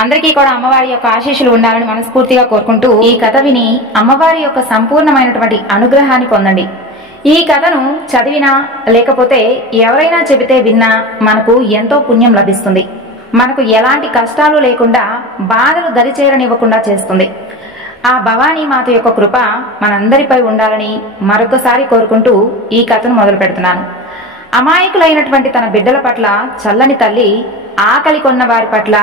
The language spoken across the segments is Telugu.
అందరికీ కూడా అమ్మవారి యొక్క ఆశీస్సులు ఉండాలని మనస్ఫూర్తిగా కోరుకుంటూ ఈ కథ విని అమ్మవారి యొక్క సంపూర్ణమైనటువంటి అనుగ్రహాన్ని పొందండి. ఈ కథను చదివినా లేకపోతే ఎవరైనా చెబితే విన్నా మనకు ఎంతో పుణ్యం లభిస్తుంది. మనకు ఎలాంటి కష్టాలు లేకుండా బాధలు దరిచేరనివ్వకుండా చేస్తుంది. ఆ భవానీ మాత యొక్క కృప మనందరిపై ఉండాలని మరొకసారి కోరుకుంటూ ఈ కథను మొదలు పెడుతున్నాను. అమాయకులైనటువంటి తన బిడ్డల పట్ల చల్లని తల్లి, ఆకలి కొన్న వారి పట్ల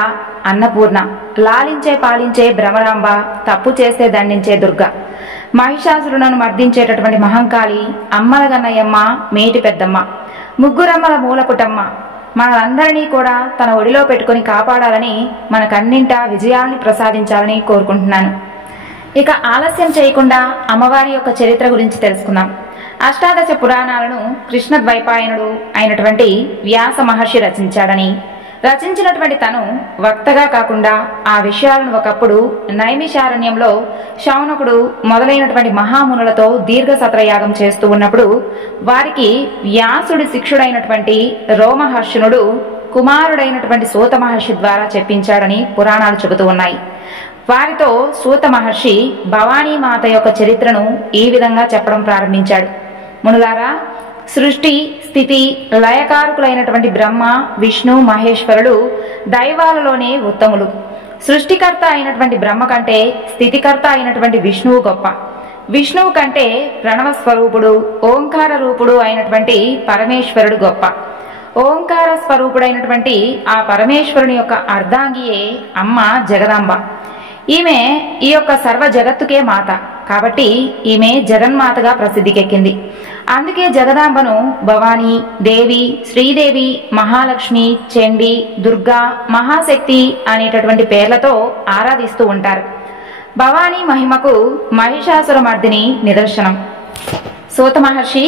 అన్నపూర్ణ, లాలించే పాలించే భ్రమరాంబ, తప్పు చేస్తే దండించే దుర్గ, మహిషాసురులను మర్దించేటటువంటి మహంకాళి, అమ్మల గన్నయ్యమ్మ, మేటి పెద్దమ్మ, ముగ్గురమ్మల మూలపుటమ్మ మనందరినీ కూడా తన ఒడిలో పెట్టుకుని కాపాడాలని, మనకన్నింటా విజయాల్ని ప్రసాదించాలని కోరుకుంటున్నాను. ఇక ఆలస్యం చేయకుండా అమ్మవారి యొక్క చరిత్ర గురించి తెలుసుకుందాం. అష్టాదశ పురాణాలను కృష్ణ ద్వైపాయనుడు అయినటువంటి వ్యాస మహర్షి రచించినటువంటి తను వక్తగా కాకుండా ఆ విషయాలను ఒకప్పుడు నైమిషారణ్యంలో శౌనకుడు మొదలైనటువంటి మహామునులతో దీర్ఘ సత్రయాగం చేస్తూ ఉన్నప్పుడు వారికి వ్యాసుడి శిష్యుడైనటువంటి రోమహర్షణుడు కుమారుడైనటువంటి సూత మహర్షి ద్వారా చెప్పించాడని పురాణాలు చెబుతూ ఉన్నాయి. వారితో సూత మహర్షి భవానీ మాత యొక్క చరిత్రను ఈ విధంగా చెప్పడం ప్రారంభించాడు. మునులారా, సృష్టి స్థితి లయకారకులైనటువంటి బ్రహ్మ, విష్ణు, మహేశ్వరుడు దైవాలలోనే ఉత్తములు. సృష్టికర్త అయినటువంటి బ్రహ్మ కంటే స్థితికర్త అయినటువంటి విష్ణువు గొప్ప. విష్ణువు కంటే ప్రణవ స్వరూపుడు, ఓంకార రూపుడు అయినటువంటి పరమేశ్వరుడు గొప్ప. ఓంకార స్వరూపుడైనటువంటి ఆ పరమేశ్వరుని యొక్క అర్ధాంగియే అమ్మ జగదాంబ. ఈమె ఈ యొక్క సర్వ జగత్తుకే మాత కాబట్టి ఈమె జగన్మాతగా ప్రసిద్ధికెక్కింది. అందుకే జగదాంబను భవానీ, దేవి, శ్రీదేవి, మహాలక్ష్మి, చండి, దుర్గా, మహాశక్తి అనేటటువంటి పేర్లతో ఆరాధిస్తూ ఉంటారు. భవానీ మహిమకు మహిషాసురమర్దిని నిదర్శనం. సూత మహర్షి,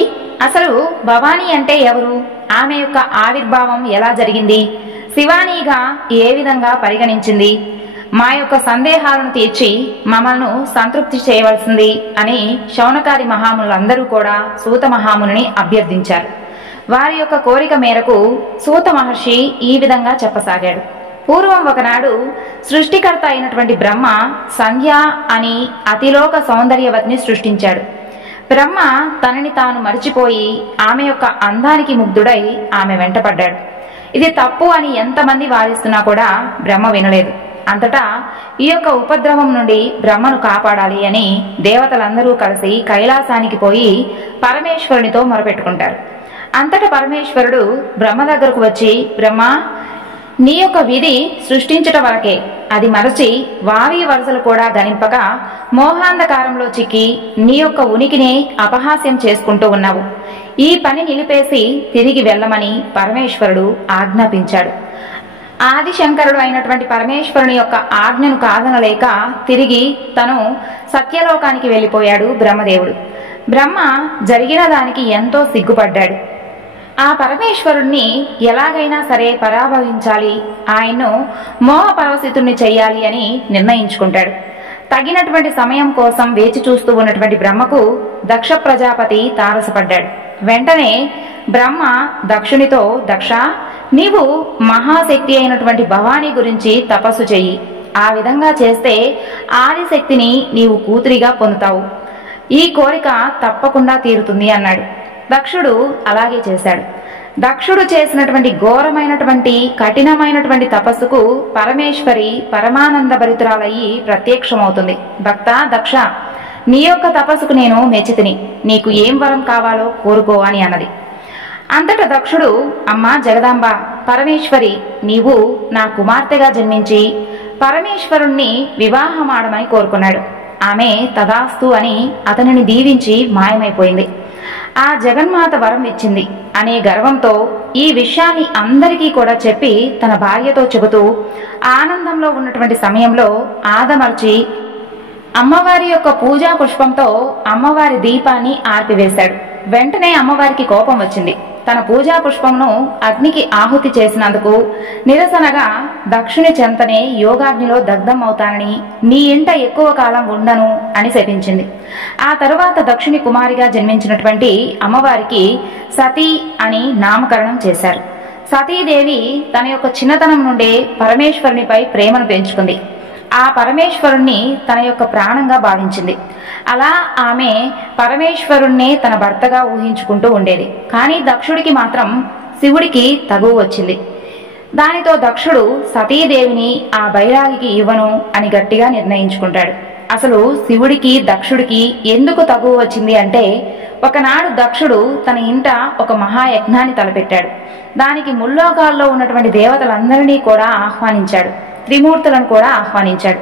అసలు భవానీ అంటే ఎవరు? ఆమె యొక్క ఆవిర్భావం ఎలా జరిగింది? శివానీగా ఏ విధంగా పరిగణించింది? మా యొక్క సందేహాలను తీర్చి మమ్మల్ని సంతృప్తి చేయవలసింది అని శౌనకాది మహామునులందరూ కూడా సూత మహాముని అభ్యర్థించారు. వారి యొక్క కోరిక మేరకు సూత మహర్షి ఈ విధంగా చెప్పసాగాడు. పూర్వం ఒకనాడు సృష్టికర్త అయినటువంటి బ్రహ్మ సంధ్య అని అతిలోక సౌందర్యవతిని సృష్టించాడు. బ్రహ్మ తనని తాను మరిచిపోయి ఆమె యొక్క అందానికి ముగ్ధుడై ఆమె వెంటపడ్డాడు. ఇది తప్పు అని ఎంతమంది వాదిస్తున్నా కూడా బ్రహ్మ వినలేదు. అంతటా ఈ యొక్క ఉపద్రవం నుండి బ్రహ్మను కాపాడాలి అని దేవతలందరూ కలిసి కైలాసానికి పోయి పరమేశ్వరునితో మొరపెట్టుకుంటారు. అంతటా పరమేశ్వరుడు బ్రహ్మ దగ్గరకు వచ్చి, బ్రహ్మ, నీ యొక్క విధి సృష్టించట వరకే, అది మరచి వావి వరసలు కూడా గణింపక మోహాంధకారంలో చిక్కి నీ యొక్క ఉనికిని అపహాస్యం చేసుకుంటూ ఉన్నావు. ఈ పని నిలిపేసి తిరిగి వెళ్ళమని పరమేశ్వరుడు ఆజ్ఞాపించాడు. ఆదిశంకరుడు అయినటువంటి పరమేశ్వరుని యొక్క ఆజ్ఞను కాదనలేక తిరిగి తను సత్యలోకానికి వెళ్ళిపోయాడు బ్రహ్మదేవుడు. బ్రహ్మ జరిగిన దానికి ఎంతో సిగ్గుపడ్డాడు. ఆ పరమేశ్వరుణ్ణి ఎలాగైనా సరే పరాభవించాలి, ఆయన్ను మోహపరవశితుణ్ణి చెయ్యాలి అని నిర్ణయించుకుంటాడు. తగినటువంటి సమయం కోసం వేచి చూస్తూ ఉన్నటువంటి బ్రహ్మకు దక్ష ప్రజాపతి తారసపడ్డాడు. వెంటనే బ్రహ్మ దక్షునితో, దక్ష, నీవు మహాశక్తి అయినటువంటి భవానీ గురించి తపస్సు చెయ్యి. ఆ విధంగా చేస్తే ఆదిశక్తిని నీవు కూతురిగా పొందుతావు. ఈ కోరిక తప్పకుండా తీరుతుంది అన్నాడు. దక్షుడు అలాగే చేశాడు. దక్షుడు చేసినటువంటి ఘోరమైనటువంటి కఠినమైనటువంటి తపస్సుకు పరమేశ్వరి పరమానంద భరితురాలయ్యి ప్రత్యక్షమవుతుంది. భక్త దక్ష, నీ యొక్క తపస్సుకు నేను మెచ్చితిని, నీకు ఏం వరం కావాలో కోరుకో అని అన్నది. అంతటా దక్షుడు, అమ్మా జగదాంబ, పరమేశ్వరి, నీవు నా కుమార్తెగా జన్మించి పరమేశ్వరుణ్ణి వివాహమాడమని కోరుకున్నాడు. ఆమె తదాస్తు అని అతనిని దీవించి మాయమైపోయింది. ఆ జగన్మాత వరం ఇచ్చింది అనే గర్వంతో ఈ విషయాన్ని అందరికీ కూడా చెప్పి తన భార్యతో చెబుతూ ఆనందంలో ఉన్నటువంటి సమయంలో ఆదమర్చి అమ్మవారి యొక్క పూజా పుష్పంతో అమ్మవారి దీపాన్ని ఆర్పివేశాడు. వెంటనే అమ్మవారికి కోపం వచ్చింది. తన పూజా పుష్పంను అగ్నికి ఆహుతి చేసినందుకు నిరసనగా దక్షుని చెంతనే యోగాగ్నిలో దగ్ధం అవుతానని, నీ ఇంట ఎక్కువ కాలం ఉండను అని శపించింది. ఆ తరువాత దక్షుని కుమారిగా జన్మించినటువంటి అమ్మవారికి సతీ అని నామకరణం చేశారు. సతీదేవి తన యొక్క చిన్నతనం నుండే పరమేశ్వరునిపై ప్రేమను పెంచుకుంది. ఆ పరమేశ్వరుణ్ణి తన యొక్క ప్రాణంగా భావించింది. అలా ఆమె పరమేశ్వరుణ్ణే తన భర్తగా ఊహించుకుంటూ ఉండేది. కానీ దక్షుడికి మాత్రం శివుడికి తగువ వచ్చింది. దానితో దక్షుడు సతీదేవిని ఆ బైరాగికి ఇవ్వను అని గట్టిగా నిర్ణయించుకుంటాడు. అసలు శివుడికి దక్షుడికి ఎందుకు తగువ వచ్చింది అంటే, ఒకనాడు దక్షుడు తన ఇంట ఒక మహాయజ్ఞాన్ని తలపెట్టాడు. దానికి ముల్లోకాల్లో ఉన్నటువంటి దేవతలందరినీ కూడా ఆహ్వానించాడు. త్రిమూర్తులను కూడా ఆహ్వానించాడు.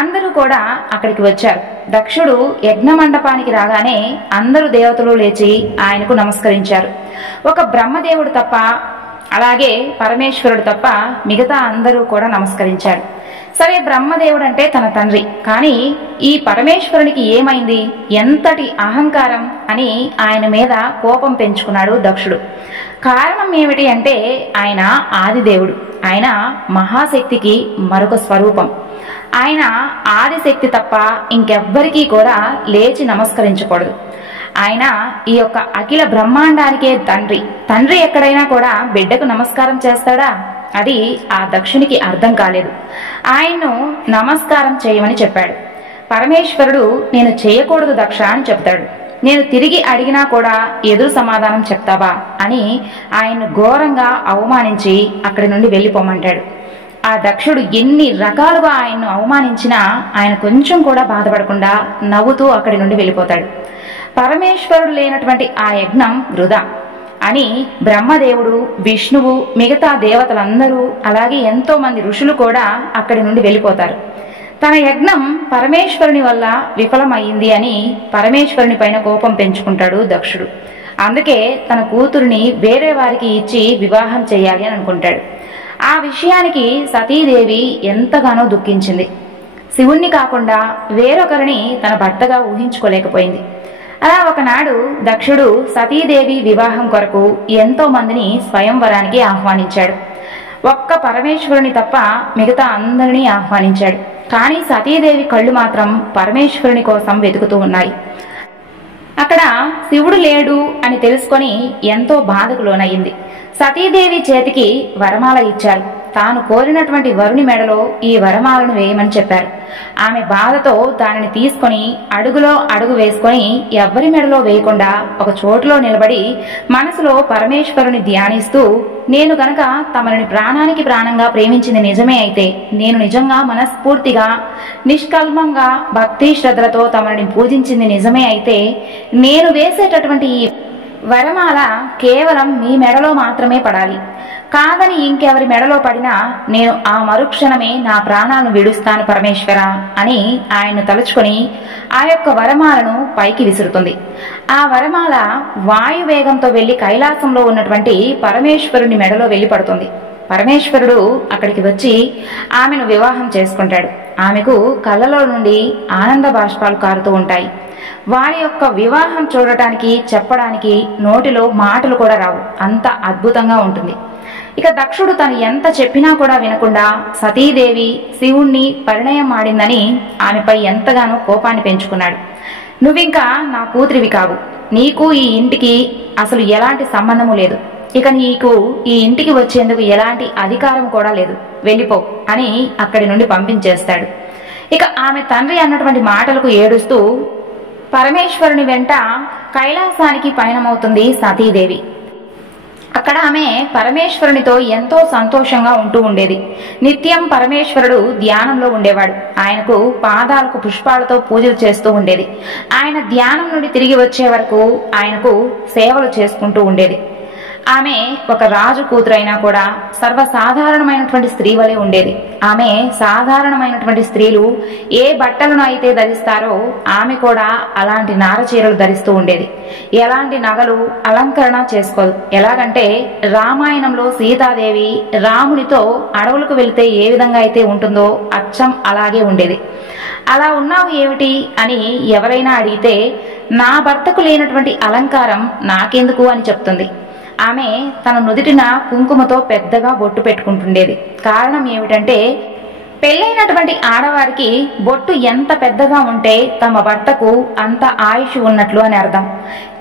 అందరూ కూడా అక్కడికి వచ్చారు. దక్షుడు యజ్ఞ మండపానికి రాగానే అందరూ దేవతలు లేచి ఆయనకు నమస్కరించారు. ఒక బ్రహ్మదేవుడు తప్ప, అలాగే పరమేశ్వరుడు తప్ప మిగతా అందరూ కూడా నమస్కరించారు. సరే, బ్రహ్మదేవుడు అంటే తన తండ్రి, కానీ ఈ పరమేశ్వరునికి ఏమైంది, ఎంతటి అహంకారం అని ఆయన మీద కోపం పెంచుకున్నాడు దక్షుడు. కారణం ఏమిటి అంటే, ఆయన ఆదిదేవుడు, ఆయన మహాశక్తికి మరొక స్వరూపం. ఆయన ఆదిశక్తి తప్ప ఇంకెవ్వరికీ కూడా లేచి నమస్కరించకూడదు. ఆయన ఈ యొక్క అఖిల బ్రహ్మాండానికే తండ్రి. తండ్రి ఎక్కడైనా కూడా బిడ్డకు నమస్కారం చేస్తాడా? అది ఆ దక్షునికి అర్థం కాలేదు. ఆయన్ను నమస్కారం చేయమని చెప్పాడు. పరమేశ్వరుడు నేను చేయకూడదు దక్ష అని చెప్తాడు. నేను తిరిగి అడిగినా కూడా ఎదురు సమాధానం చెప్తావా అని ఆయన్ను ఘోరంగా అవమానించి అక్కడి నుండి వెళ్ళిపోమంటాడు. ఆ దక్షుడు ఎన్ని రకాలుగా ఆయన్ను అవమానించినా ఆయన కొంచెం కూడా బాధపడకుండా నవ్వుతూ అక్కడి నుండి వెళ్ళిపోతాడు. పరమేశ్వరుడు లేనటువంటి ఆ యజ్ఞం వృధా అని బ్రహ్మదేవుడు, విష్ణువు, మిగతా దేవతలందరూ, అలాగే ఎంతో మంది ఋషులు కూడా అక్కడి నుండి వెళ్ళిపోతారు. తన యజ్ఞం పరమేశ్వరుని వల్ల విఫలమైంది అని పరమేశ్వరుని పైన కోపం పెంచుకుంటాడు దక్షుడు. అందుకే తన కూతురిని వేరే వారికి ఇచ్చి వివాహం చేయాలి అని అనుకుంటాడు. ఆ విషయానికి సతీదేవి ఎంతగానో దుఃఖించింది. శివుణ్ణి కాకుండా వేరొకరిని తన భర్తగా ఊహించుకోలేకపోయింది. అలా ఒకనాడు దక్షుడు సతీదేవి వివాహం కొరకు ఎంతో మందిని స్వయంవరానికి ఆహ్వానించాడు. ఒక్క పరమేశ్వరుని తప్ప మిగతా అందరినీ ఆహ్వానించాడు. కానీ సతీదేవి కళ్ళు మాత్రం పరమేశ్వరుని కోసం వెతుకుతూ ఉన్నాయి. అక్కడ శివుడు లేడు అని తెలుసుకొని ఎంతో బాధకు లోనయ్యింది. సతీదేవి చేతికి వరమాల ఇచ్చారు. తాను కోరినటువంటి వరుని మెడలో ఈ వరమాలను వేయమని చెప్పారు. ఆమె బాధతో దానిని తీసుకొని అడుగులో అడుగు వేసుకొని ఎవ్వరి మెడలో వేయకుండా ఒక చోటులో నిలబడి మనసులో పరమేశ్వరుని ధ్యానిస్తూ, నేను గనక తమని ప్రాణానికి ప్రాణంగా ప్రేమించింది నిజమే అయితే, నేను నిజంగా మనస్ఫూర్తిగా నిష్కల్మంగా భక్తి శ్రద్ధలతో తమని పూజించింది నిజమే అయితే, నేను వేసేటటువంటి ఈ వరమాల కేవలం మీ మెడలో మాత్రమే పడాలి. కాదని ఇంకెవరి మెడలో పడినా నేను ఆ మరుక్షణమే నా ప్రాణాలను విడుస్తాను పరమేశ్వర అని ఆయన్ను తలుచుకొని ఆ యొక్క వరమాలను పైకి విసురుతుంది. ఆ వరమాల వాయువేగంతో వెళ్లి కైలాసంలో ఉన్నటువంటి పరమేశ్వరుని మెడలో వెళ్లి పడుతుంది. పరమేశ్వరుడు అక్కడికి వచ్చి ఆమెను వివాహం చేసుకుంటాడు. ఆమెకు కళ్ళలో నుండి ఆనంద బాష్పాలు కారుతూ ఉంటాయి. వారి యొక్క వివాహం చూడటానికి, చెప్పడానికి నోటిలో మాటలు కూడా రావు, అంత అద్భుతంగా ఉంటుంది. ఇక దక్షుడు తను ఎంత చెప్పినా కూడా వినకుండా సతీదేవి శివుణ్ణి పరిణయం ఆడిందని ఆమెపై ఎంతగానో కోపాన్ని పెంచుకున్నాడు. నువ్వింకా నా కూతురివి కావు, నీకు ఈ ఇంటికి అసలు ఎలాంటి సంబంధము లేదు, ఇక నీకు ఈ ఇంటికి వచ్చేందుకు ఎలాంటి అధికారం కూడా లేదు, వెళ్ళిపో అని అక్కడి నుండి పంపించేస్తాడు. ఇక ఆమె తండ్రి అన్నటువంటి మాటలకు ఏడుస్తూ పరమేశ్వరుని వెంట కైలాసానికి పయనమవుతుంది సతీదేవి. అక్కడ ఆమె పరమేశ్వరునితో ఎంతో సంతోషంగా ఉంటూ ఉండేది. నిత్యం పరమేశ్వరుడు ధ్యానంలో ఉండేవాడు. ఆయనకు పాదాలకు పుష్పాలతో పూజలు చేస్తూ ఉండేది. ఆయన ధ్యానం నుండి తిరిగి వచ్చే వరకు ఆయనకు సేవలు చేసుకుంటూ ఉండేది. ఆమె ఒక రాజు కూతురైనా కూడా సర్వసాధారణమైనటువంటి స్త్రీ వలె ఉండేది. ఆమె సాధారణమైనటువంటి స్త్రీలు ఏ బట్టలను అయితే ధరిస్తారో ఆమె కూడా అలాంటి నారచీరలు ధరిస్తూ ఉండేది. ఎలాంటి నగలు అలంకరణ చేసుకోదు. ఎలాగంటే రామాయణంలో సీతాదేవి రామునితో అడవులకు వెళితే ఏ విధంగా అయితే ఉంటుందో అచ్చం అలాగే ఉండేది. అలా ఉన్నావు ఏమిటి అని ఎవరైనా అడిగితే నా భర్తకు లేనటువంటి అలంకారం నాకెందుకు అని చెప్తుంది. ఆమె తన నుదిటిన కుంకుమతో పెద్దగా బొట్టు పెట్టుకుంటుండేది. కారణం ఏమిటంటే పెళ్ళైనటువంటి ఆడవారికి బొట్టు ఎంత పెద్దగా ఉంటే తమ భర్తకు అంత ఆయుష్ ఉన్నట్లు అని అర్థం.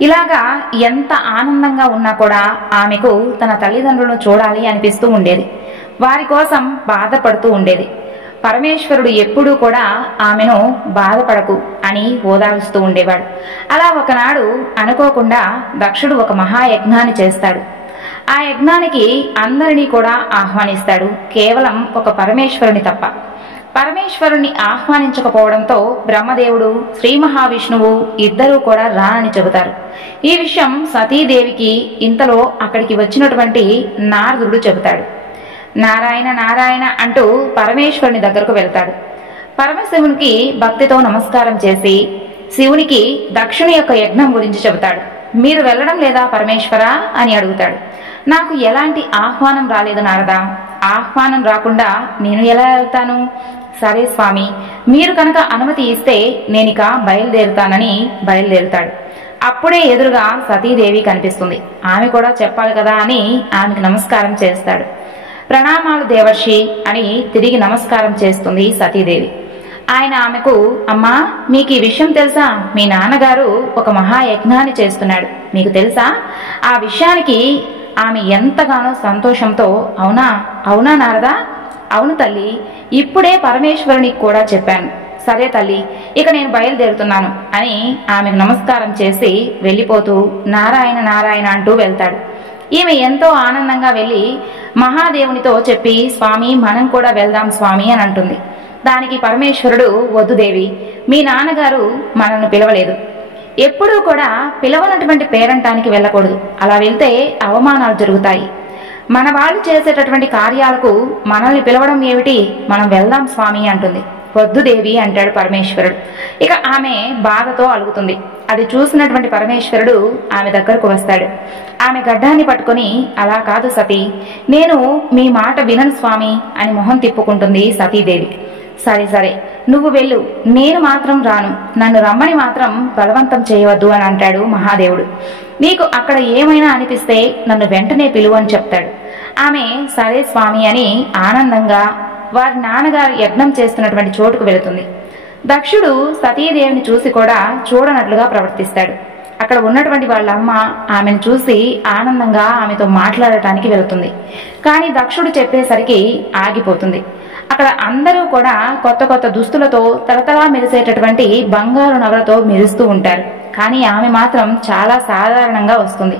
ఇలాగా ఎంత ఆనందంగా ఉన్నా కూడా ఆమెకు తన తల్లిదండ్రులను చూడాలి అనిపిస్తూ ఉండేది. వారి కోసం బాధపడుతూ ఉండేది. పరమేశ్వరుడు ఎప్పుడూ కూడా ఆమెను బాధపడకు అని ఓదారుస్తూ ఉండేవాడు. అలా ఒకనాడు అనుకోకుండా దక్షుడు ఒక మహాయజ్ఞాన్ని చేస్తాడు. ఆ యజ్ఞానికి అందరినీ కూడా ఆహ్వానిస్తాడు, కేవలం ఒక పరమేశ్వరుని తప్ప. పరమేశ్వరుణ్ణి ఆహ్వానించకపోవడంతో బ్రహ్మదేవుడు, శ్రీ మహావిష్ణువు ఇద్దరూ కూడా రానని చెబుతారు. ఈ విషయం సతీదేవికి ఇంతలో అక్కడికి వచ్చినటువంటి నారదుడు చెబుతాడు. నారాయణ నారాయణ అంటూ పరమేశ్వరుని దగ్గరకు వెళ్తాడు. పరమశివునికి భక్తితో నమస్కారం చేసి శివునికి దక్షుని యొక్క యజ్ఞం గురించి చెబుతాడు. మీరు వెళ్ళడం లేదా పరమేశ్వర అని అడుగుతాడు. నాకు ఎలాంటి ఆహ్వానం రాలేదు నారదా, ఆహ్వానం రాకుండా నేను ఎలా వెళ్తాను? సరే స్వామి, మీరు కనుక అనుమతి ఇస్తే నేనిక బయలుదేరుతానని బయలుదేరుతాడు. అప్పుడే ఎదురుగా సతీదేవి కనిపిస్తుంది. ఆమె కూడా చెప్పాలి కదా అని ఆమెకు నమస్కారం చేస్తాడు. ప్రణామాలు దేవర్షి అని తిరిగి నమస్కారం చేస్తుంది సతీదేవి. ఆయన ఆమెకు, అమ్మా మీకు ఈ విషయం తెలుసా? మీ నాన్నగారు ఒక మహాయజ్ఞాన్ని చేస్తున్నాడు, మీకు తెలుసా? ఆ విషయానికి ఆమె ఎంతగానో సంతోషంతో, అవునా అవునా నారదా? అవును తల్లి, ఇప్పుడే పరమేశ్వరునికి కూడా చెప్పాను. సరే తల్లి, ఇక నేను బయలుదేరుతున్నాను అని ఆమెకు నమస్కారం చేసి వెళ్ళిపోతూ నారాయణ నారాయణ అంటూ వెళ్తాడు. ఈమె ఎంతో ఆనందంగా వెళ్ళి మహాదేవునితో చెప్పి, స్వామి మనం కూడా వెళ్దాం స్వామి అని అంటుంది. దానికి పరమేశ్వరుడు, వద్దు దేవి, మీ నాన్నగారు మనల్ని పిలవలేదు. ఎప్పుడూ కూడా పిలవనటువంటి పేరంటానికి వెళ్ళకూడదు. అలా వెళ్తే అవమానాలు జరుగుతాయి. మన వాళ్ళు చేసేటటువంటి కార్యాలకు మనల్ని పిలవడం ఏమిటి? మనం వెళ్దాం స్వామి అంటుంది. వద్దు దేవి అంటాడు పరమేశ్వరుడు. ఇక ఆమె బాధతో అలుగుతుంది. అది చూసినటువంటి పరమేశ్వరుడు ఆమె దగ్గరకు వస్తాడు. ఆమె గడ్డాన్ని పట్టుకుని, అలా కాదు సతీ, నేను మీ మాట వినను స్వామి అని మొహం తిప్పుకుంటుంది సతీదేవి. సరే సరే, నువ్వు వెళ్ళు, నేను మాత్రం రాను, నన్ను రమ్మని మాత్రం బలవంతం చేయవద్దు అని అంటాడు మహాదేవుడు. నీకు అక్కడ ఏమైనా అనిపిస్తే నన్ను వెంటనే పిలువు అని చెప్తాడు. ఆమె సరే స్వామి అని ఆనందంగా వారి నాన్నగారు యజ్ఞం చేస్తున్నటువంటి చోటుకు వెళుతుంది. దక్షుడు సతీదేవిని చూసి కూడా చూడనట్లుగా ప్రవర్తిస్తాడు. అక్కడ ఉన్నటువంటి వాళ్ళ అమ్మ ఆమెను చూసి ఆనందంగా ఆమెతో మాట్లాడటానికి వెళుతుంది. కానీ దక్షుడు చెప్పేసరికి ఆగిపోతుంది. అక్కడ అందరూ కూడా కొత్త కొత్త దుస్తులతో తలతలా మెరిసేటటువంటి బంగారు నగలతో మెరుస్తూ ఉంటారు. కానీ ఆమె మాత్రం చాలా సాధారణంగా వస్తుంది.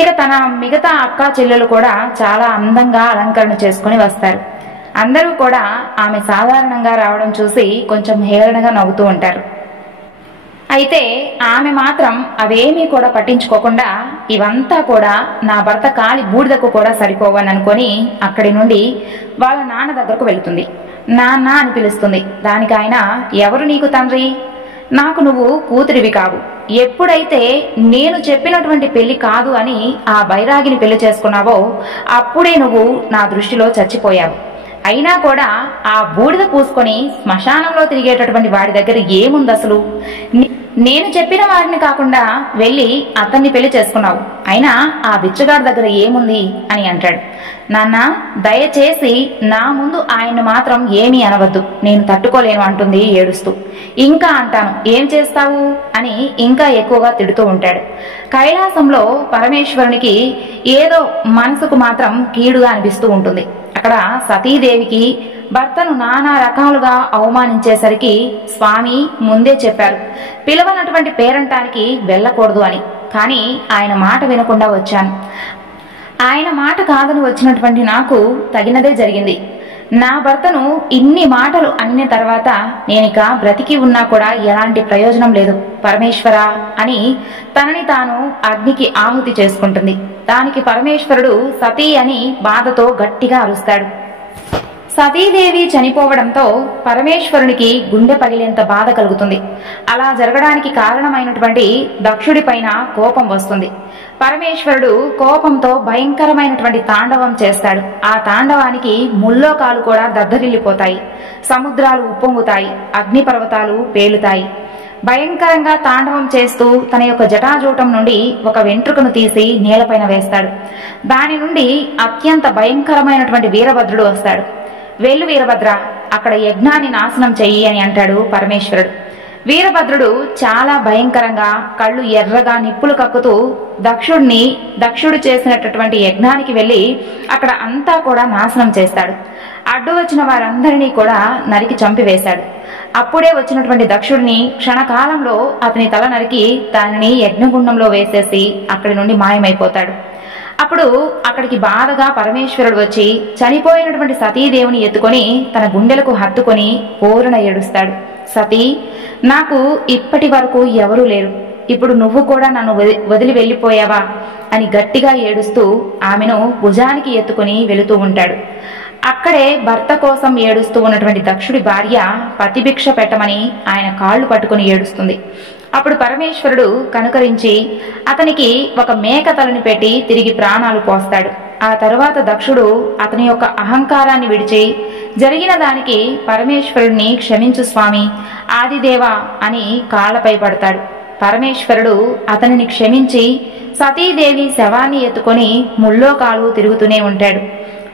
ఇక తన మిగతా అక్కా చెల్లెలు కూడా చాలా అందంగా అలంకరణ చేసుకుని వస్తారు. అందరూ కూడా ఆమె సాధారణంగా రావడం చూసి కొంచెం హేళనగా నవ్వుతూ ఉంటారు. అయితే ఆమె మాత్రం అవేమీ కూడా పట్టించుకోకుండా, ఇవంతా కూడా నా భర్త కాలి బూడిదకు కూడా సరిపోవని అనుకొని అక్కడి నుండి వాళ్ళ నాన్న దగ్గరకు వెళుతుంది. నాన్న అని పిలుస్తుంది. దానికి ఆయన, ఎవరు నీకు తండ్రి? నాకు నువ్వు కూతురివి కావు. ఎప్పుడైతే నేను చెప్పినటువంటి పెళ్లి కాదు అని ఆ బైరాగిని పెళ్లి చేసుకున్నావో అప్పుడే నువ్వు నా దృష్టిలో చచ్చిపోయావు. అయినా కూడా ఆ బూడిద పూసుకొని శ్మశానంలో తిరిగేటటువంటి వాడి దగ్గర ఏముంది అసలు? నేను చెప్పిన వాడిని కాకుండా వెళ్ళి అతన్ని పెళ్లి చేసుకున్నావు. అయినా ఆ బిచ్చగాడి దగ్గర ఏముంది అని అంటాడు. నాన్న, దయచేసి నా ముందు ఆయన్ని మాత్రం ఏమీ అనవద్దు, నేను తట్టుకోలేను అంటుంది ఏడుస్తూ. ఇంకా అంటాను, ఏం చేస్తావు అని ఇంకా ఎక్కువగా తిడుతూ ఉంటాడు. కైలాసంలో పరమేశ్వరునికి ఏదో మనసుకు మాత్రం కీడుగా అనిపిస్తూ ఉంటుంది. అక్కడ సతీదేవికి భర్తను నానా రకాలుగా అవమానించేసరికి స్వామి ముందే చెప్పారు, పిలవనటువంటి పేరంటానికి వెళ్ళకూడదు అని. కానీ ఆయన మాట వినకుండా వచ్చాను. ఆయన మాట కాదని వచ్చినటువంటి నాకు తగినదే జరిగింది. నా భర్తను ఇన్ని మాటలు అన్న తర్వాత నేనిక బ్రతికి ఉన్నా కూడా ఎలాంటి ప్రయోజనం లేదు పరమేశ్వర అని తనని తాను అగ్నికి ఆహుతి చేసుకుంటుంది. దానికి పరమేశ్వరుడు సతీ అని బాధతో గట్టిగా అరుస్తాడు. సతీదేవి చనిపోవడంతో పరమేశ్వరునికి గుండె పగిలేంత బాధ కలుగుతుంది. అలా జరగడానికి కారణమైనటువంటి దక్షుడి పైన కోపం వస్తుంది. పరమేశ్వరుడు కోపంతో భయంకరమైనటువంటి తాండవం చేస్తాడు. ఆ తాండవానికి ముల్లోకాలు కూడా దద్దరిల్లిపోతాయి, సముద్రాలు ఉప్పొంగుతాయి, అగ్నిపర్వతాలు పేలుతాయి. భయంకరంగా తాండవం చేస్తూ తన యొక్క జటాజూటం నుండి ఒక వెంట్రుకను తీసి నేలపైన వేస్తాడు. దాని నుండి అత్యంత భయంకరమైనటువంటి వీరభద్రుడు వస్తాడు. వెళ్ళు వీరభద్ర అక్కడ యజ్ఞాన్ని నాశనం చెయ్యి అని అంటాడు పరమేశ్వరుడు. వీరభద్రుడు చాలా భయంకరంగా కళ్ళు ఎర్రగా నిప్పులు కక్కుతూ దక్షుడు చేసినటువంటి యజ్ఞానికి వెళ్లి అక్కడ అంతా కూడా నాశనం చేస్తాడు. అడ్డు వచ్చిన వారందరినీ కూడా నరికి చంపివేశాడు. అప్పుడే వచ్చినటువంటి దక్షుడిని క్షణకాలంలో అతని తల నరికి దానిని యజ్ఞగుండంలో వేసేసి అక్కడి నుండి మాయమైపోతాడు. అప్పుడు అక్కడికి బాధగా పరమేశ్వరుడు వచ్చి చనిపోయినటువంటి సతీదేవిని ఎత్తుకొని తన గుండెలకు హత్తుకొని పూరణ ఏడుస్తాడు. సతీ, నాకు ఇప్పటి వరకు ఎవరూ లేరు, ఇప్పుడు నువ్వు కూడా నన్ను వదిలి వెళ్ళిపోయావా అని గట్టిగా ఏడుస్తూ ఆమెను భుజానికి ఎత్తుకుని వెళుతూ ఉంటాడు. అక్కడే భర్త కోసం ఏడుస్తూ ఉన్నటువంటి దక్షుడి భార్య పతిభిక్ష పెట్టమని ఆయన కాళ్లు పట్టుకుని ఏడుస్తుంది. అప్పుడు పరమేశ్వరుడు కనుకరించి అతనికి ఒక మేక తలని పెట్టి తిరిగి ప్రాణాలు పోస్తాడు. ఆ తరువాత దక్షుడు అతని యొక్క అహంకారాన్ని విడిచి జరిగిన దానికి పరమేశ్వరుడిని క్షమించు స్వామి, ఆదిదేవా అని కాళ్లపై పడతాడు. పరమేశ్వరుడు అతనిని క్షమించి సతీదేవి శవాన్ని ఎత్తుకొని ముల్లోకాలు తిరుగుతూనే ఉంటాడు.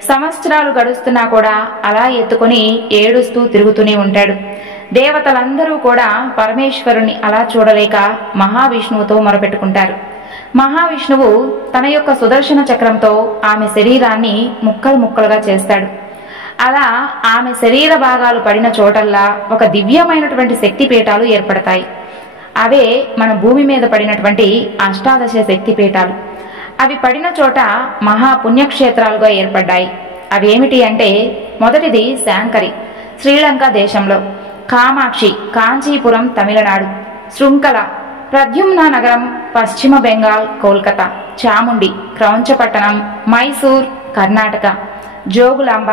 సంవత్సరాలు గడుస్తున్నా కూడా అలా ఎత్తుకొని ఏడుస్తూ తిరుగుతూనే ఉంటాడు. దేవతలందరూ కూడా పరమేశ్వరుణ్ణి అలా చూడలేక మహావిష్ణువుతో మొరపెట్టుకుంటారు. మహావిష్ణువు తన యొక్క సుదర్శన చక్రంతో ఆమె శరీరాన్ని ముక్కలు ముక్కలుగా చేస్తాడు. అలా ఆమె శరీర భాగాలు పడిన చోటల్లా ఒక దివ్యమైనటువంటి శక్తిపీఠాలు ఏర్పడతాయి. అవే మన భూమి మీద పడినటువంటి అష్టాదశ శక్తిపీఠాలు. అవి పడిన చోట మహాపుణ్యక్షేత్రాలుగా ఏర్పడ్డాయి. అవి ఏమిటి అంటే, మొదటిది శాంకరి శ్రీలంక దేశంలో, కామాక్షి కాంచీపురం తమిళనాడు, శృంఖల ప్రద్యుమ్న నగరం పశ్చిమ బెంగాల్ కోల్కతా, చాముండి క్రౌంచపట్టణం మైసూర్ కర్ణాటక, జోగులాంబ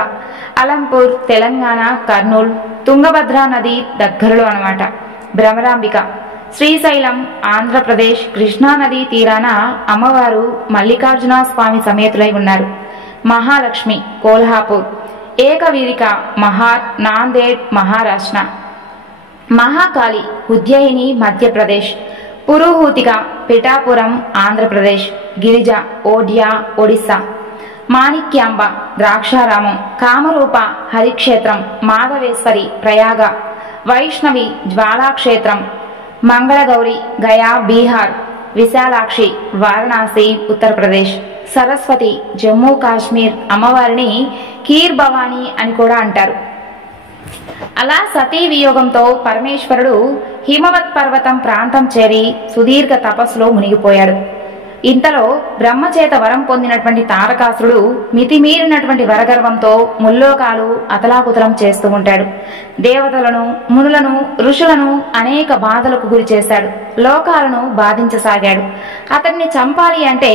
అలంపూర్ తెలంగాణ కర్నూల్ తుంగభద్రా నది దగ్గరలో అన్నమాట, భ్రమరాంబిక శ్రీశైలం ఆంధ్రప్రదేశ్ కృష్ణానదీ తీరాన అమ్మవారు మల్లికార్జున స్వామి సమేతులై ఉన్నారు. మహాలక్ష్మి కోల్హాపూర్, ఏకవీరిక మహార్ నాందేడ్ మహారాష్ట్ర, మహాకాళి ఉజ్జయిని మధ్యప్రదేశ్, పురుహూతిక పిఠాపురం ఆంధ్రప్రదేశ్, గిరిజ ఓడియా ఒడిస్సా, మాణిక్యాంబ ద్రాక్షారామం, కామరూప హరిక్షేత్రం, మాధవేశ్వరి ప్రయాగ, వైష్ణవి జ్వాలాక్షేత్రం, మంగళగౌరి గయా బీహార్, విశాలాక్షి వారణాసి ఉత్తరప్రదేశ్, సరస్వతి జమ్మూ కాశ్మీర్ అమ్మవారిని కీర్ భవానీ అని కూడా అంటారు. అలా సతీ వియోగంతో పరమేశ్వరుడు హిమవత్ పర్వతం ప్రాంతం చేరి సుదీర్ఘ తపస్సులో మునిగిపోయాడు. ఇంతలో బ్రహ్మచేత వరం పొందినటువంటి తారకాసురుడు మితిమీరినటువంటి వరగర్వంతో ముల్లోకాలు అతలాకుతలం చేస్తూ ఉంటాడు. దేవతలను మునులను ఋషులను అనేక బాధలకు గురి చేశాడు. లోకాలను బాధించసాగాడు. అతన్ని చంపాలి అంటే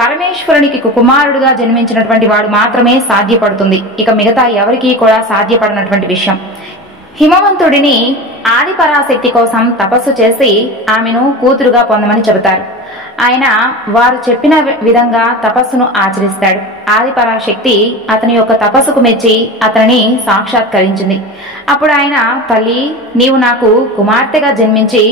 పరమేశ్వరునికి కుమారుడిగా జన్మించినటువంటి వాడు మాత్రమే సాధ్యపడుతుంది. ఇక మిగతా ఎవరికీ కూడా సాధ్యపడినటువంటి విషయం. హిమవంతుడిని ఆదిపరాశక్తి కోసం తపస్సు చేసి ఆమెను కూతురుగా పొందమని చెబుతారు. ఆయన వారు చెప్పిన విధంగా తపస్సును ఆచరిస్తాడు. ఆదిపరాశక్తి అతని యొక్క తపస్సుకు మెచ్చి అతనిని సాక్షాత్కరించింది. అప్పుడు ఆయన, తల్లి, నీవు నాకు కుమార్తెగా జన్మించి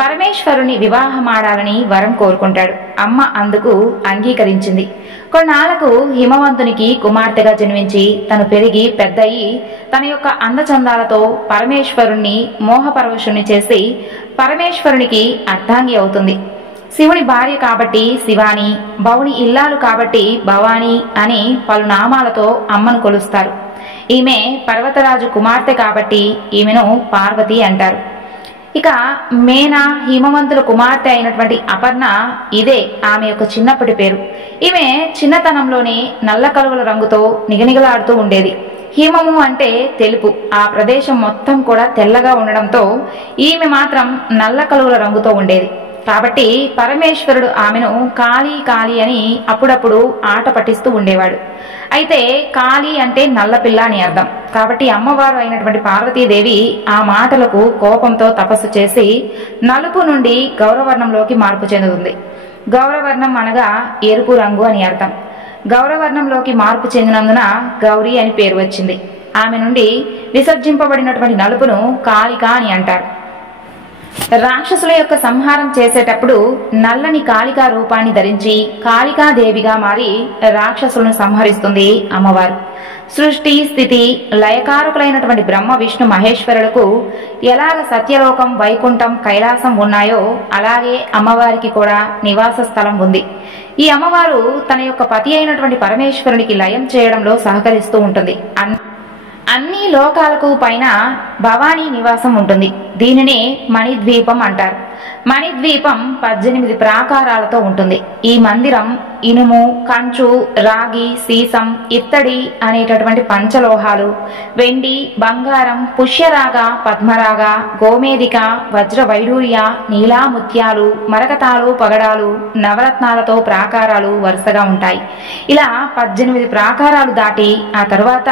పరమేశ్వరుని వివాహమాడాలని వరం కోరుకుంటాడు. అమ్మ అందుకు అంగీకరించింది. కొన్నాళ్లకు హిమవంతునికి కుమార్తెగా జన్మించి తను పెరిగి పెద్దయి తన యొక్క అందచందాలతో పరమేశ్వరుణ్ణి మోహపరవశుణ్ణి చేసి పరమేశ్వరునికి అర్ధాంగి అవుతుంది. శివుని భార్య కాబట్టి శివాని, భవుని ఇల్లాలు కాబట్టి భవాని అని పలు నామాలతో అమ్మను కొలుస్తారు. ఈమె పర్వతరాజు కుమార్తె కాబట్టి ఈమెను పార్వతి అంటారు. ఇక మేనా హిమవంతుల కుమార్తె అయినటువంటి అపర్ణ, ఇదే ఆమె యొక్క చిన్నప్పటి పేరు. ఈమె చిన్నతనంలోనే నల్ల కలువల రంగుతో నిగనిగలాడుతూ ఉండేది. హిమము అంటే తెలుపు. ఆ ప్రదేశం మొత్తం కూడా తెల్లగా ఉండడంతో ఈమె మాత్రం నల్ల కలువల రంగుతో ఉండేది. కాబట్టి పరమేశ్వరుడు ఆమెను కాళీ కాళీ అని అప్పుడప్పుడు ఆట పట్టిస్తూ ఉండేవాడు. అయితే కాళీ అంటే నల్లపిల్ల అని అర్థం. కాబట్టి అమ్మవారు అయినటువంటి పార్వతీదేవి ఆ మాటలకు కోపంతో తపస్సు చేసి నలుపు నుండి గౌరవర్ణంలోకి మార్పు చెందుతుంది. గౌరవర్ణం అనగా ఎరుపు రంగు అని అర్థం. గౌరవర్ణంలోకి మార్పు చెందినందున గౌరీ అని పేరు వచ్చింది. ఆమె నుండి విసర్జింపబడినటువంటి నలుపును కాళిక అని అంటారు. రాక్షసుల యొక్క సంహారం చేసేటప్పుడు నల్లని కాళికా రూపాన్ని ధరించి కాళికాదేవిగా మారి రాక్షసులను సంహరిస్తుంది అమ్మవారు. సృష్టి స్థితి లయకారకులైనటువంటి బ్రహ్మ విష్ణు మహేశ్వరులకు ఎలాగ సత్యలోకం వైకుంఠం కైలాసం ఉన్నాయో అలాగే అమ్మవారికి కూడా నివాస స్థలం ఉంది. ఈ అమ్మవారు తన యొక్క పతి అయినటువంటి పరమేశ్వరునికి లయం చేయడంలో సహకరిస్తూ ఉంటుంది. అన్ని లోకాలకు పైన భవానీ నివాసం ఉంటుంది. దీనినే మణిద్వీపం అంటారు. మణిద్వీపం 18 ప్రాకారాలతో ఉంటుంది. ఈ మందిరం ఇనుము, కంచు, రాగి, సీసం, ఇత్తడి అనేటటువంటి పంచలోహాలు, వెండి, బంగారం, పుష్యరాగ, పద్మరాగ, గోమేదిక, వజ్ర వైడూర్య, నీలా ముత్యాలు, మరకతాలు, పగడాలు, నవరత్నాలతో ప్రాకారాలు వరుసగా ఉంటాయి. ఇలా 18 ప్రాకారాలు దాటి ఆ తరువాత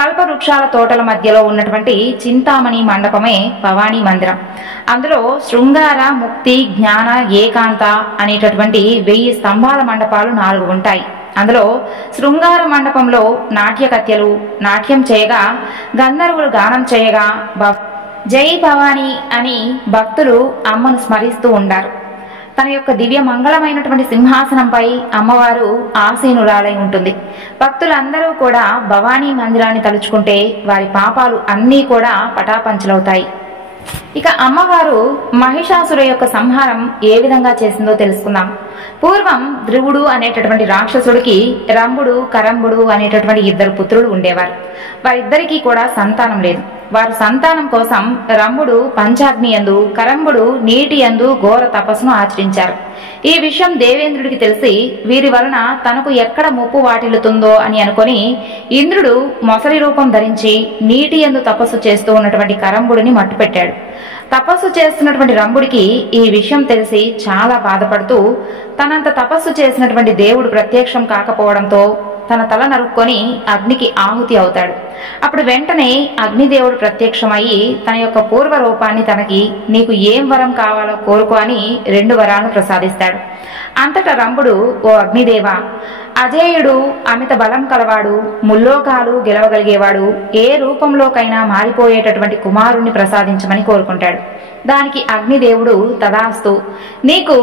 కల్పవృక్షాల తోటల మధ్యలో ఉన్నటువంటి చింతామణి మండపమే భవానీ మందిరం. అందులో శృంగార, ముక్తి, జ్ఞాన, ఏకాంత అనేటటువంటి 1000 స్తంభాల మండపాలు 4 ఉంటాయి. అందులో శృంగార మండపంలో నాట్యకత్యలు నాట్యం చేయగా, గంధర్వులు గానం చేయగా జై భవానీ అని భక్తులు అమ్మను స్మరిస్తూ ఉంటారు. తన యొక్క దివ్య మంగళమైనటువంటి సింహాసనంపై అమ్మవారు ఆసీనురాలై ఉంటుంది. భక్తులందరూ కూడా భవానీ మందిరాన్ని తలుచుకుంటే వారి పాపాలు అన్నీ కూడా పటాపంచలవుతాయి. ఇక అమ్మవారు మహిషాసుర యొక్క సంహారం ఏ విధంగా చేసిందో తెలుసుకుందాం. పూర్వం ధ్రువుడు అనేటటువంటి రాక్షసుడికి రంభుడు, కరంభుడు అనేటటువంటి 2 పుత్రులు ఉండేవారు. వారిద్దరికీ కూడా సంతానం లేదు. వారు సంతానం కోసం రంభుడు పంచాగ్ని యందు, కరంభుడు నీటి యందు ఘోర తపస్సును ఆచరించారు. ఈ విషయం దేవేంద్రుడికి తెలిసి వీరి వలన తనకు ఎక్కడ ముప్పు వాటిల్లుతుందో అని అనుకొని ఇంద్రుడు మొసలి రూపం ధరించి నీటి యందు తపస్సు చేస్తూ ఉన్నటువంటి కరంభుడిని మట్టుపెట్టాడు. తపస్సు చేస్తున్నటువంటి రంభుడికి ఈ విషయం తెలిసి చాలా బాధపడుతూ తనంత తపస్సు చేసినటువంటి దేవుడు ప్రత్యక్షం కాకపోవడంతో తన తల నరుక్కొని అగ్నికి ఆహుతి అవుతాడు. అప్పుడు వెంటనే అగ్నిదేవుడు ప్రత్యక్షమయ్యి తన యొక్క పూర్వ రూపాన్ని తనకి నీకు ఏం వరం కావాలో కోరుకో అని 2 వరాలను ప్రసాదిస్తాడు. అంతటా రంభుడు, ఓ అగ్నిదేవ, అజేయుడు, అమిత బలం కలవాడు, ముల్లోకాలు గెలవగలిగేవాడు, ఏ రూపంలోకైనా మారిపోయేటటువంటి కుమారుణ్ణి ప్రసాదించమని కోరుకుంటాడు. దానికి అగ్నిదేవుడు తదాస్తు, నీకు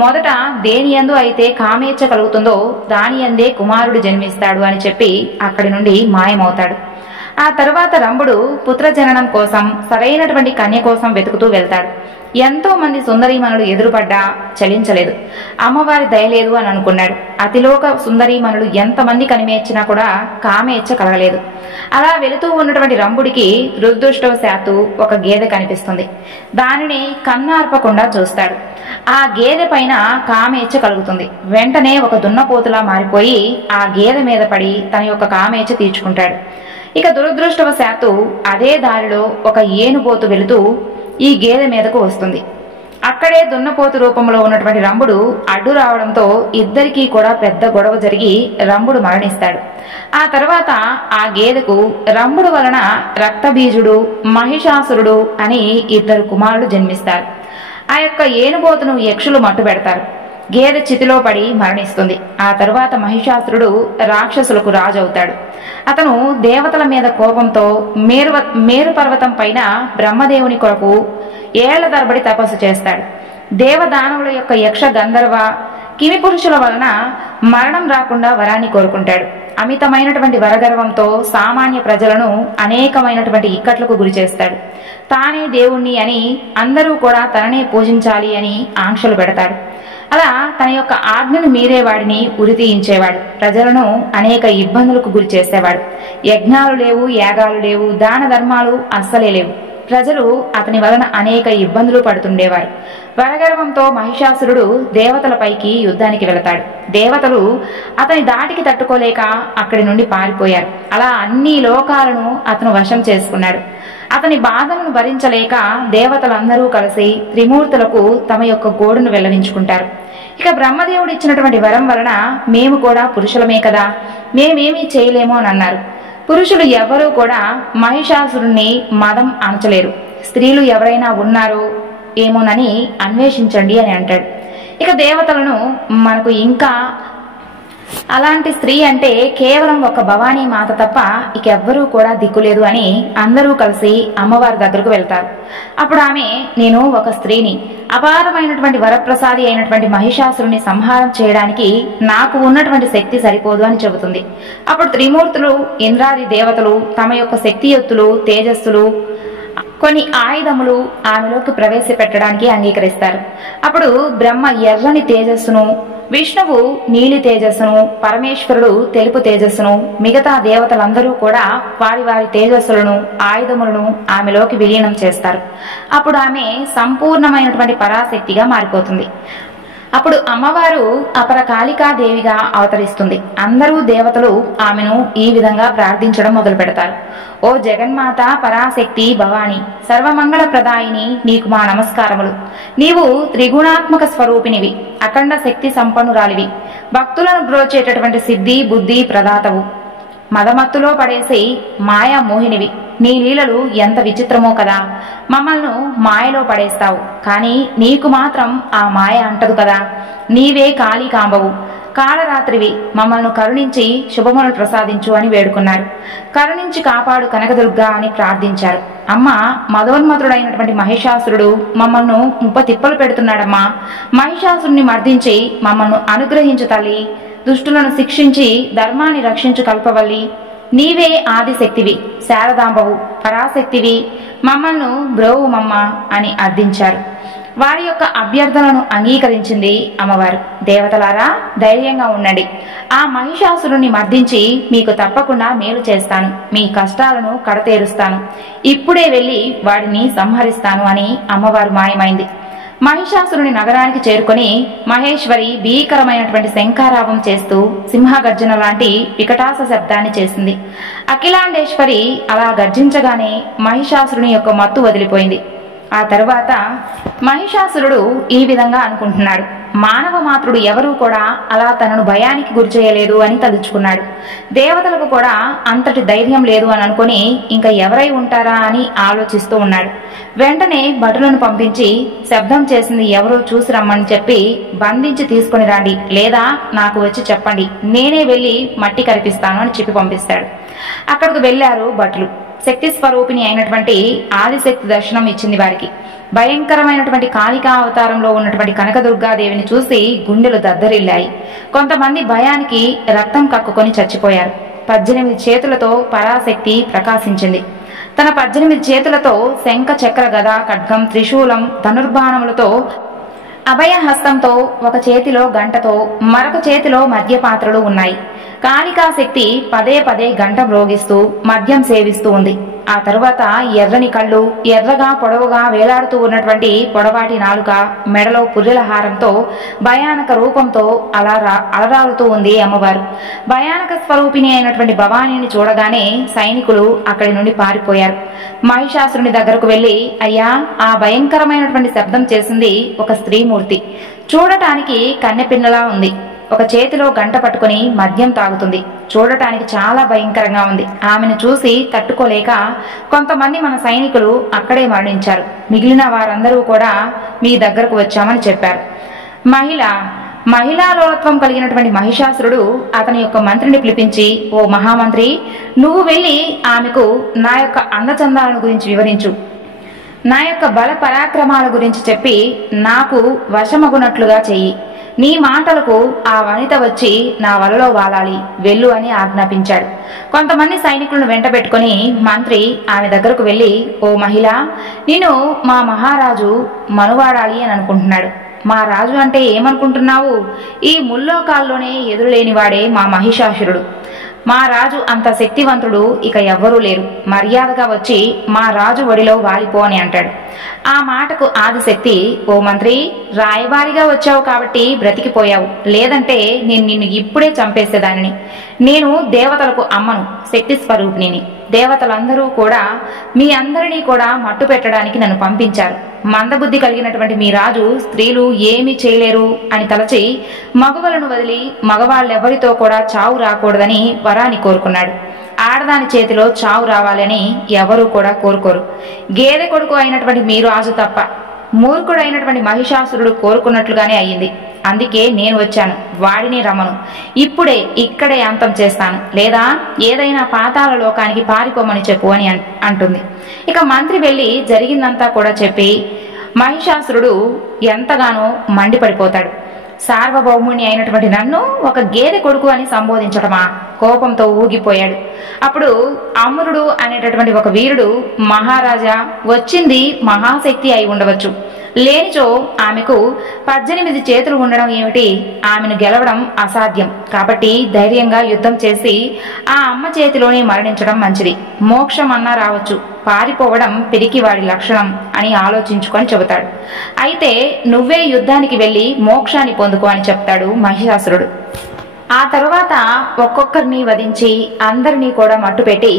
మొదట దేని యందు అయితే కామేచ్ఛ కలుగుతుందో దాని యందే కుమారుడు జన్మిస్తాడు అని చెప్పి అక్కడి నుండి మాయమవుతాడు. ఆ తరువాత రంభుడు పుత్రజననం కోసం సరైనటువంటి కన్య కోసం వెతుకుతూ వెళ్తాడు. ఎంతో మంది సుందరీమణులు ఎదురుపడ్డా చలించలేదు. అమ్మవారి దయలేదు అని అనుకున్నాడు. అతిలోక సుందరీమణులు ఎంతమంది కనిమేచ్చినా కూడా కామేచ్ఛ కలగలేదు. అలా వెళుతూ ఉన్నటువంటి రంభుడికి దురదృష్టవశాత్తు ఒక గేదె కనిపిస్తుంది. దానిని కన్నార్పకుండా చూస్తాడు. ఆ గేదె పైన కామేచ్ఛ కలుగుతుంది. వెంటనే ఒక దున్నపోతులా మారిపోయి ఆ గేదె మీద పడి తన యొక్క కామేచ్ఛ తీర్చుకుంటాడు. ఇక దురదృష్టవశాత్తు అదే దారిలో ఒక ఏనుబోతు వెళుతూ ఈ గేదె మీదకు వస్తుంది. అక్కడే దున్నపోతు రూపంలో ఉన్నటువంటి రంభుడు అడ్డు రావడంతో ఇద్దరికీ కూడా పెద్ద గొడవ జరిగి రంభుడు మరణిస్తాడు. ఆ తర్వాత ఆ గేదెకు రంభుడు వలన రక్తబీజుడు, మహిషాసురుడు అని 2 కుమారులు జన్మిస్తారు. ఆ యొక్క ఏనుబోతును యక్షులు మట్టుబెడతారు. గేదె చితిలో పడి మరణిస్తుంది. ఆ తరువాత మహిషాసురుడు రాక్షసులకు రాజు అవుతాడు. అతను దేవతల మీద కోపంతో మేరు పర్వతం పైన బ్రహ్మదేవుని కొరకు ఏళ్ల తరబడి తపస్సు చేస్తాడు. దేవదానవుల యొక్క యక్ష గంధర్వ కిమి పురుషుల వలన మరణం రాకుండా వరాన్ని కోరుకుంటాడు. అమితమైనటువంటి వరగర్వంతో సామాన్య ప్రజలను అనేకమైనటువంటి ఇక్కట్లకు గురి చేస్తాడు. తానే దేవుణ్ణి అని అందరూ కూడా తననే పూజించాలి అని ఆంక్షలు పెడతాడు. అలా తన యొక్క ఆజ్ఞను మీరేవాడిని ఉరితీయించేవాడు. ప్రజలను అనేక ఇబ్బందులకు గురి చేసేవాడు. యజ్ఞాలు లేవు, యాగాలు లేవు, దాన ధర్మాలు అస్సలే లేవు. ప్రజలు అతని వలన అనేక ఇబ్బందులు పడుతుండేవారు. వరగర్వంతో మహిషాసురుడు దేవతలపైకి యుద్ధానికి వెళతాడు. దేవతలు అతని దాటికి తట్టుకోలేక అక్కడి నుండి పారిపోయారు. అలా అన్ని లోకాలను అతను వశం చేసుకున్నాడు. అతని బాధలను భరించలేక దేవతలందరూ కలిసి త్రిమూర్తులకు తమ యొక్క గోడును వెల్లడించుకుంటారు. ఇక బ్రహ్మదేవుడు ఇచ్చినటువంటి వరం వలన మేము కూడా పురుషులమే కదా, మేమేమీ చేయలేమో అని అన్నారు. పురుషులు ఎవరూ కూడా మహిషాసురుణ్ణి మదం అణచలేరు. స్త్రీలు ఎవరైనా ఉన్నారో ఏమోనని అన్వేషించండి అని అంటాడు. ఇక దేవతలను మనకు ఇంకా అలాంటి స్త్రీ అంటే కేవలం ఒక భవానీ మాత తప్ప ఇకెవ్వరూ కూడా దిక్కులేదు అని అందరూ కలిసి అమ్మవారి దగ్గరకు వెళ్తారు. అప్పుడు ఆమె, నేను ఒక స్త్రీని, అపారమైనటువంటి వరప్రసాది అయినటువంటి మహిషాసురుని సంహారం చేయడానికి నాకు ఉన్నటువంటి శక్తి సరిపోదు అని చెబుతుంది. అప్పుడు త్రిమూర్తులు, ఇంద్రాది దేవతలు తమ యొక్క శక్తియుక్తులు, తేజస్సులు, కొన్ని ఆయుధములు ఆమెలోకి ప్రవేశపెట్టడానికి అంగీకరిస్తారు. అప్పుడు బ్రహ్మ ఎర్రని తేజస్సును, విష్ణువు నీలి తేజస్సును, పరమేశ్వరుడు తెలుపు తేజస్సును, మిగతా దేవతలందరూ కూడా వారి వారి తేజస్సులను, ఆయుధములను ఆమెలోకి విలీనం చేస్తారు. అప్పుడు ఆమె సంపూర్ణమైనటువంటి పరాశక్తిగా మారిపోతుంది. అప్పుడు అమ్మవారు అపర కాళికాదేవిగా అవతరిస్తుంది. అందరూ దేవతలు ఆమెను ఈ విధంగా ప్రార్థించడం మొదలు పెడతారు. ఓ జగన్మాత పరాశక్తి భవాని, సర్వమంగళ ప్రదాయిని, నీకు మా నమస్కారములు. నీవు త్రిగుణాత్మక స్వరూపినివి, అఖండ శక్తి సంపన్నురాలివి, భక్తులను బ్రోచేటటువంటి సిద్ధి బుద్ధి ప్రదాతవు, మదమత్తులో పడేసి మాయా మోహినివి. నీ లీలలు ఎంత విచిత్రమో కదా. మమ్మల్ని మాయలో పడేస్తావు, కానీ నీకు మాత్రం ఆ మాయ అంటదు కదా. నీవే కాళీకాంబవు, కాళరాత్రివి, మమ్మల్ని కరుణించి శుభములను ప్రసాదించు అని వేడుకున్నారు. కరుణించి కాపాడు కనకదుర్గా అని ప్రార్థించారు. అమ్మ, మదోన్మతుడైనటువంటి మహిషాసురుడు మమ్మల్ని తిప్పలు పెడుతున్నాడమ్మా. మహిషాసురుని మర్దించి మమ్మల్ని అనుగ్రహించు తల్లి. దుష్టులను శిక్షించి ధర్మాన్ని రక్షించు కల్పవల్లి. నీవే ఆదిశక్తివి, శారదాంబవు, పరాశక్తివి, మమ్మల్ని బ్రోవుమమ్మ అని అర్థించారు. వారి యొక్క అభ్యర్థనను అంగీకరించింది అమ్మవారు. దేవతలారా, ధైర్యంగా ఉండండి. ఆ మహిషాసురుని మర్దించి మీకు తప్పకుండా మేలు చేస్తాను, మీ కష్టాలను కడతేరుస్తాను. ఇప్పుడే వెళ్లి వాడిని సంహరిస్తాను అని అమ్మవారు మాయమైంది. మహిషాసురుని నగరానికి చేరుకొని మహేశ్వరి భీకరమైనటువంటి శంఖారావం చేస్తూ సింహగర్జన లాంటి వికటాస శబ్దాన్ని చేసింది. అఖిలాండేశ్వరి అలా గర్జించగానే మహిషాసురుని యొక్క మత్తు వదిలిపోయింది. ఆ తరువాత మహిషాసురుడు ఈ విధంగా అనుకుంటున్నాడు, మానవ మాతృడు ఎవరూ కూడా అలా తనను భయానికి గురి చేయలేదు అని తలుచుకున్నాడు. దేవతలకు కూడా అంతటి ధైర్యం లేదు అని అనుకుని ఇంకా ఎవరై ఉంటారా అని ఆలోచిస్తూ ఉన్నాడు. వెంటనే భటులను పంపించి శబ్దం చేసింది ఎవరో చూసి రమ్మని చెప్పి బంధించి తీసుకుని రండి, లేదా నాకు వచ్చి చెప్పండి, నేనే వెళ్లి మట్టి కరిపిస్తాను అని చెప్పి పంపిస్తాడు. అక్కడికి వెళ్లారు భటులు. శక్తి స్వరూపిణి అయినటువంటి ఆదిశక్తి దర్శనం ఇచ్చింది వారికి. భయంకరమైనటువంటి కాళికా అవతారంలో ఉన్నటువంటి కనకదుర్గాదేవిని చూసి గుండెలు దద్దరిల్లాయి. కొంతమంది భయానికి రక్తం కక్కుకొని చచ్చిపోయారు. 18 చేతులతో పరాశక్తి ప్రకాశించింది. తన 18 చేతులతో శంఖ చక్ర గద ఖడ్గం త్రిశూలం ధనుర్బాణములతో అభయహస్తంతో, ఒక చేతిలో గంటతో, మరొక చేతిలో మద్యపాత్రలు ఉన్నాయి. కాళికాశక్తి పదే పదే గంట మ్రోగిస్తూ మద్యం సేవిస్తూ ఉంది. ఆ తరువాత ఎర్రని కళ్ళు, ఎర్రగా పొడవుగా వేలాడుతూ ఉన్నటువంటి పొడవాటి నాలుక, మెడలో పుర్రెల హారంతో భయానక రూపంతో అలరాలుతూ ఉంది అమ్మవారు. భయానక స్వరూపిణి అయినటువంటి భవానీని చూడగానే సైనికులు అక్కడి నుండి పారిపోయారు. మహిషాసురుని దగ్గరకు వెళ్లి, అయ్యా, ఆ భయంకరమైనటువంటి శబ్దం చేసింది ఒక స్త్రీమూర్తి. చూడటానికి కన్నెపిన్నలా ఉంది. ఒక చేతిలో గంట పట్టుకుని మద్యం తాగుతుంది. చూడటానికి చాలా భయంకరంగా ఉంది. ఆమెను చూసి తట్టుకోలేక కొంతమంది మన సైనికులు అక్కడే మరణించారు. మిగిలిన వారందరూ కూడా మీ దగ్గరకు వచ్చామని చెప్పారు. మహిళాలోలత్వం కలిగినటువంటి మహిషాసురుడు అతని యొక్క మంత్రిని పిలిపించి, ఓ మహామంత్రి, నువ్వు వెళ్లి ఆమెకు నా యొక్క అందచందాలను గురించి వివరించు, నా యొక్క బల పరాక్రమాల గురించి చెప్పి నాకు వశమగునట్లుగా చెయ్యి. నీ మాటలకు ఆ వనిత వచ్చి నా వలలో వాలాలి, వెళ్ళు అని ఆజ్ఞాపించాడు. కొంతమంది సైనికులను వెంట పెట్టుకుని మంత్రి ఆమె దగ్గరకు వెళ్లి, ఓ మహిళ, నిన్ను మా మహారాజు మనువాడాలి అని అనుకుంటున్నాడు. మా రాజు అంటే ఏమనుకుంటున్నావు? ఈ ముల్లోకాల్లోనే ఎదురులేనివాడే మా మహిషాసురుడు. మా రాజు అంత శక్తివంతుడు ఇక ఎవ్వరూ లేరు. మర్యాదగా వచ్చి మా రాజు ఒడిలో వాలిపో అని అంటాడు. ఆ మాటకు ఆదిశక్తి, ఓ మంత్రి, రాయబారిగా వచ్చావు కాబట్టి బ్రతికిపోయావు, లేదంటే నేను నిన్ను ఇప్పుడే చంపేసేదానిని. నేను దేవతలకు అమ్మను, శక్తి స్వరూపిణిని. దేవతలందరూ కూడా మీ అందరినీ కూడా మట్టు పెట్టడానికి నన్ను పంపించారు. మందబుద్ధి కలిగినటువంటి మీ రాజు స్త్రీలు ఏమీ చేయలేరు అని తలచి మగవలను వదిలి మగవాళ్ళెవరితో కూడా చావు రాకూడదని వరాన్ని కోరుకున్నాడు. ఆడదాని చేతిలో చావు రావాలని ఎవరూ కూడా కోరుకోరు. గేదె కొడుకు అయినటువంటి మీ రాజు తప్ప. మూర్ఖుడైనటువంటి మహిషాసురుడు కోరుకున్నట్లుగానే అయ్యింది. అందుకే నేను వచ్చాను. వాడిని రమ్మను. ఇప్పుడే ఇక్కడే అంతం చేస్తాను, లేదా ఏదైనా పాతాళ లోకానికి పారిపోమని చెప్పు అని అంటుంది. ఇక మంత్రి వెళ్లి జరిగిందంతా కూడా చెప్పి మహిషాసురుడు ఎంతగానో మండిపడిపోతాడు. సార్వభౌముని అయినటువంటి నన్ను ఒక గేదె కొడుకు అని సంబోధించడమా? కోపంతో ఊగిపోయాడు. అప్పుడు అమరుడు అనేటటువంటి ఒక వీరుడు, మహారాజా, వచ్చింది మహాశక్తి అయి ఉండవచ్చు, లేనిచో ఆమెకు 18 చేతులు ఉండడం ఏమిటి? ఆమెను గెలవడం అసాధ్యం. కాబట్టి ధైర్యంగా యుద్ధం చేసి ఆ అమ్మ చేతిలోనే మరణించడం మంచిది. మోక్షం అన్నా రావచ్చు, పారిపోవడం పిరికివాడి లక్షణం అని ఆలోచించుకొని చెబుతాడు. అయితే నువ్వే యుద్ధానికి వెళ్లి మోక్షాన్ని పొందుకో అని చెప్తాడు మహిషాసురుడు. ఆ తరువాత ఒక్కొక్కరిని వధించి అందరినీ కూడా మట్టుపెట్టి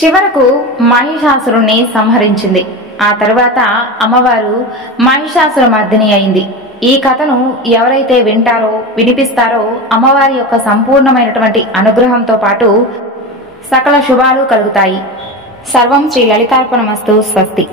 చివరకు మహిషాసురుణ్ణి సంహరించింది. ఆ తరువాత అమ్మవారు మహిషాసుర మర్దిని అయింది. ఈ కథను ఎవరైతే వింటారో, వినిపిస్తారో అమ్మవారి యొక్క సంపూర్ణమైనటువంటి అనుగ్రహంతో పాటు సకల శుభాలు కలుగుతాయి. సర్వం శ్రీ లలితార్పణమస్తు. స్వస్తి.